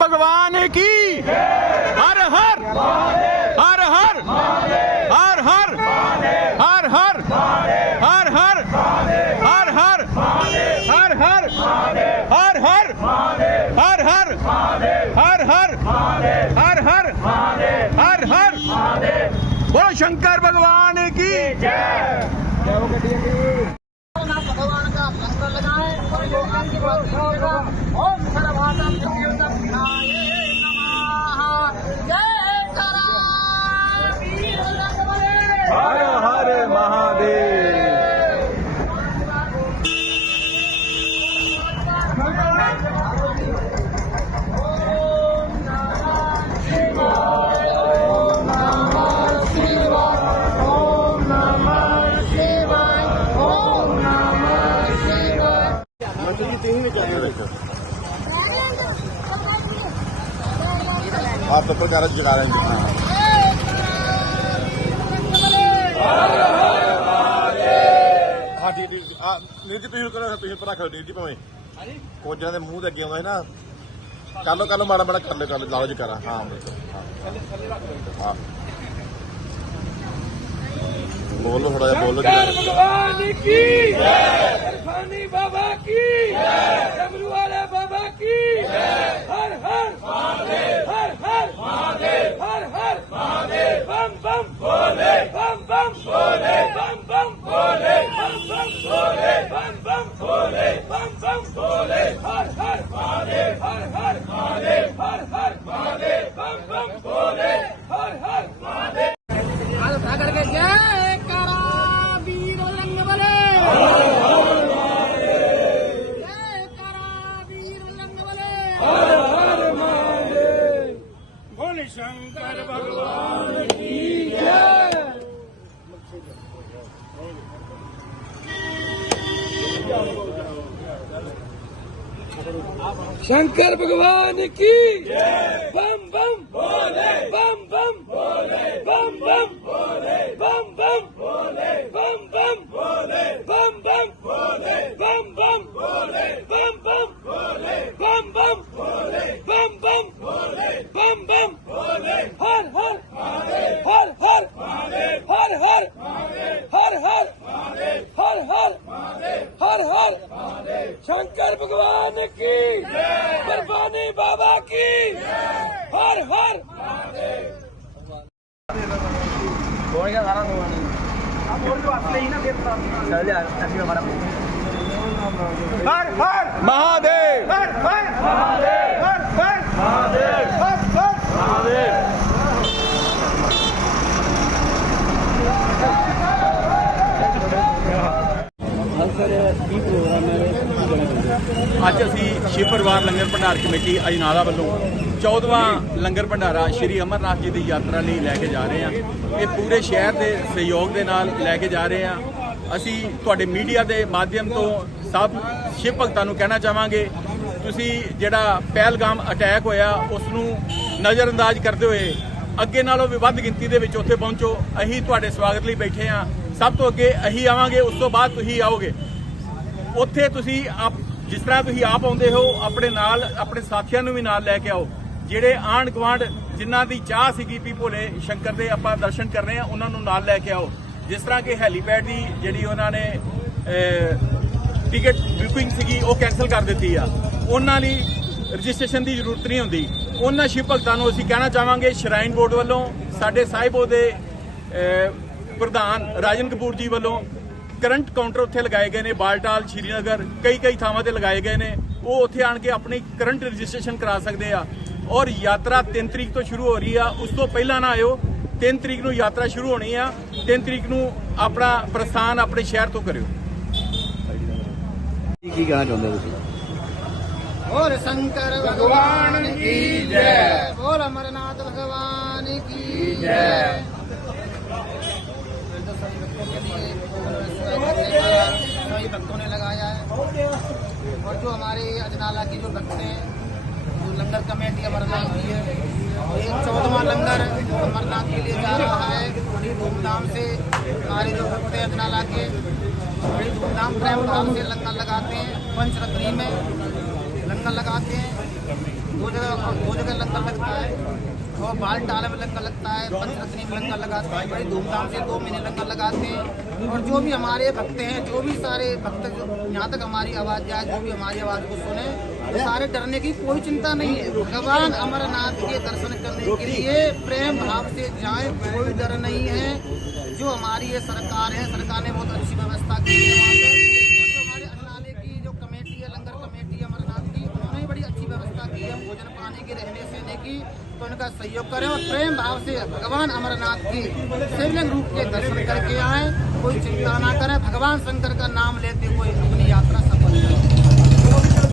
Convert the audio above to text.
भगवान की हर हर हर हर हर हर हर हर हर हर। बोलो शंकर भगवान की भगवान का लगाए और जय। आप सबको तो नारद जगा रहे हैं ਸਾਡੀ ਦੀ ਨੀਤੀ ਪੀਲ ਕਰੋ ਤੁਸੀਂ ਪਰ ਰੱਖੋ ਨੀਤੀ ਭਾਵੇਂ। ਹਾਂਜੀ? ਕੋਜਾਂ ਦੇ ਮੂੰਹ ਦੇ ਅੱਗੇ ਆਉਂਦਾ ਹੈ ਨਾ। ਕੱਲੋ ਕੱਲੋ ਮਾੜਾ ਮਾੜਾ ਕਰ ਲੈ ਕਰ ਲਾਓ ਜੀ ਕਰਾਂ। ਹਾਂ ਹਾਂ। ਬੋਲੋ ਥੋੜਾ ਜਿਹਾ ਬੋਲੋ ਜੀ ਭਗਵਾਨ ਕੀ? ਜੈ। ਖਾਨੀ ਬਾਬਾ ਕੀ? ਜੈ। ਜਮਰੂ ਵਾਲੇ ਬਾਬਾ शंकर भगवान की बम बम भोले बम बम भोले बम बम भोले बम बम भोले बम बम भोले बम बम भोले बम बम भोले बम बम भोले बम बम भोले बम बम भोले बम बम हर हर महादेव! ਅੱਜ ਅਸੀਂ ਸ਼ਿਵ ਪਰਿਵਾਰ ਲੰਗਰ ਭੰਡਾਰ ਕਮੇਟੀ ਅਜਨਾਲਾ ਵੱਲੋਂ 14ਵਾਂ ਲੰਗਰ ਭੰਡਾਰਾ ਸ਼੍ਰੀ ਅਮਰਨਾਥ ਜੀ ਦੀ ਯਾਤਰਾ ਲਈ ਲੈ ਕੇ ਜਾ ਰਹੇ ਹਾਂ। ਇਹ ਪੂਰੇ ਸ਼ਹਿਰ ਦੇ ਸਹਿਯੋਗ ਦੇ ਨਾਲ ਲੈ ਕੇ ਜਾ ਰਹੇ ਹਾਂ। ਅਸੀਂ ਤੁਹਾਡੇ ਮੀਡੀਆ ਦੇ ਮਾਧਿਅਮ ਤੋਂ ਸਭ ਸ਼ਿਵ ਭਗਤਾਂ ਨੂੰ ਕਹਿਣਾ ਚਾਹਾਂਗੇ, ਤੁਸੀਂ ਜਿਹੜਾ ਪਹਿਲਗਾਮ ਅਟੈਕ ਹੋਇਆ ਉਸ ਨੂੰ ਨਜ਼ਰਅੰਦਾਜ਼ ਕਰਦੇ ਹੋਏ ਅੱਗੇ ਨਾਲੋਂ ਵੀ ਵੱਧ ਗਿਣਤੀ ਦੇ ਵਿੱਚ ਉੱਥੇ ਪਹੁੰਚੋ। ਅਸੀਂ ਤੁਹਾਡੇ ਸਵਾਗਤ ਲਈ ਬੈਠੇ ਹਾਂ। ਸਭ ਤੋਂ ਅੱਗੇ ਅਸੀਂ ਆਵਾਂਗੇ, ਉਸ ਤੋਂ ਬਾਅਦ ਤੁਸੀਂ ਆਓਗੇ। ਉੱਥੇ ਤੁਸੀਂ ਆਪ ਜਿਸ ਤਰ੍ਹਾਂ ਤੁਸੀਂ ਆਪ ਆਉਂਦੇ ਹੋ, ਆਪਣੇ ਨਾਲ, ਆਪਣੇ ਸਾਥੀਆਂ ਨੂੰ ਵੀ ਨਾਲ ਲੈ ਕੇ ਆਓ। ਜਿਹੜੇ ਆਂਢ ਗੁਆਂਢ ਜਿਨ੍ਹਾਂ ਦੀ ਚਾਹ ਸੀਗੀ ਵੀ ਭੋਲੇ ਸ਼ੰਕਰ ਦੇ, ਆਪਾਂ ਦਰਸ਼ਨ ਕਰ ਰਹੇ ਆ, ਉਹਨਾਂ ਨੂੰ ਨਾਲ ਲੈ ਕੇ ਆਓ। ਜਿਸ ਤਰ੍ਹਾਂ ਕਿ ਹੈਲੀਪੈਡ ਦੀ ਜਿਹੜੀ ਉਹਨਾਂ ਨੇ ਟਿਕਟ ਬੁਕਿੰਗ ਸੀਗੀ, ਉਹ ਕੈਨਸਲ ਕਰ ਦਿੱਤੀ ਆ। ਉਹਨਾਂ ਲਈ ਰਜਿਸਟ੍ਰੇਸ਼ਨ ਦੀ ਜ਼ਰੂਰਤ ਨਹੀਂ ਹੁੰਦੀ। ਉਹਨਾਂ ਸ਼ਿਵ ਭਗਤਾਂ ਨੂੰ ਅਸੀਂ ਕਹਿਣਾ ਚਾਹਾਂਗੇ, ਸ਼ਰਾਈਨ ਬੋਰਡ ਵੱਲੋਂ ਸਾਡੇ ਸਾਹਿਬੋ ਦੇ ਪ੍ਰਧਾਨ ਰਾਜਨ ਕਪੂਰ ਜੀ ਵੱਲੋਂ ਕਰੰਟ ਕਾਊਂਟਰ ਉੱਥੇ ਲਗਾਏ ਗਏ ਨੇ ਬਾਲਟਾਲ ਸ਼੍ਰੀਨਗਰ ਕਈ ਕਈ ਥਾਵਾਂ ਤੇ ਲਗਾਏ ਗਏ ਨੇ ਉਹ ਉੱਥੇ ਆਣ ਕੇ ਆਪਣੀ ਕਰੰਟ ਰਜਿਸਟ੍ਰੇਸ਼ਨ ਕਰਾ ਸਕਦੇ ਆ ਔਰ ਯਾਤਰਾ 3 ਤਰੀਕ ਤੋਂ ਸ਼ੁਰੂ ਹੋ ਰਹੀ ਆ ਉਸ ਤੋਂ ਪਹਿਲਾਂ ਨਾ ਆਇਓ 3 ਤਰੀਕ ਨੂੰ ਯਾਤਰਾ ਸ਼ੁਰੂ ਹੋਣੀ ਆ 3 ਤਰੀਕ ਨੂੰ ਆਪਣਾ ਪ੍ਰਸਥਾਨ ਆਪਣੇ ਸ਼ਹਿਰ ਤੋਂ ਕਰਿਓ ਕੀ ਕਹਿਣਾ ਚਾਹੁੰਦੇ ਹੋ ਤੁਸੀਂ ਹੋਰ ਸ਼ੰਕਰ ਭਗਵਾਨ ਕੀ ਜੈ ਹੋਰ ਅਮਰਨਾਥ ਭਗਵਾਨ ਕੀ ਜੈ भक्तों ने लगाया है। और जो हमारे अजनाला के जो भक्त हैं, जो लंगर कमेटी अमरनाथ की है ये चौदहवा लंगर अमरनाथ के लिए जा रहा है, बड़ी धूमधाम से हमारे जो भक्त हैं अजनाला के, बड़ी धूमधाम प्रेम भाव से लंगर लगाते हैं, पंचरत्नी में लंगर लगाते हैं। दो जगह दो जगह लंगर लगता है। और बाल टाला में लंगर लगता है पंचरत्नी में लंगर लगाते हैं, बड़ी धूमधाम से दो महीने लंगर लगाते हैं। और जो भी हमारे भक्त हैं, जो भी सारे भक्त जो यहाँ तक हमारी आवाज़ जाए, जो भी हमारी आवाज़ को सुने, वो सारे डरने की कोई चिंता नहीं है। भगवान अमरनाथ के दर्शन करने के लिए प्रेम भाव से जाए, कोई डर नहीं है। जो हमारी ये सरकार है, सरकार ने बहुत अच्छी व्यवस्था की है वहाँ पे। और जो हमारे अजनाले की जो कमेटी है लंगर कमेटी है अमरनाथ की उन्होंने बड़ी अच्छी है भोजन पानी के रहने सहने की तो उनका सहयोग करें और प्रेम भाव से भगवान अमरनाथ की शिवलिंग रूप के दर्शन करके आए। कोई चिंता ना करें, भगवान शंकर का नाम लेते हुए अपनी यात्रा सफल करें।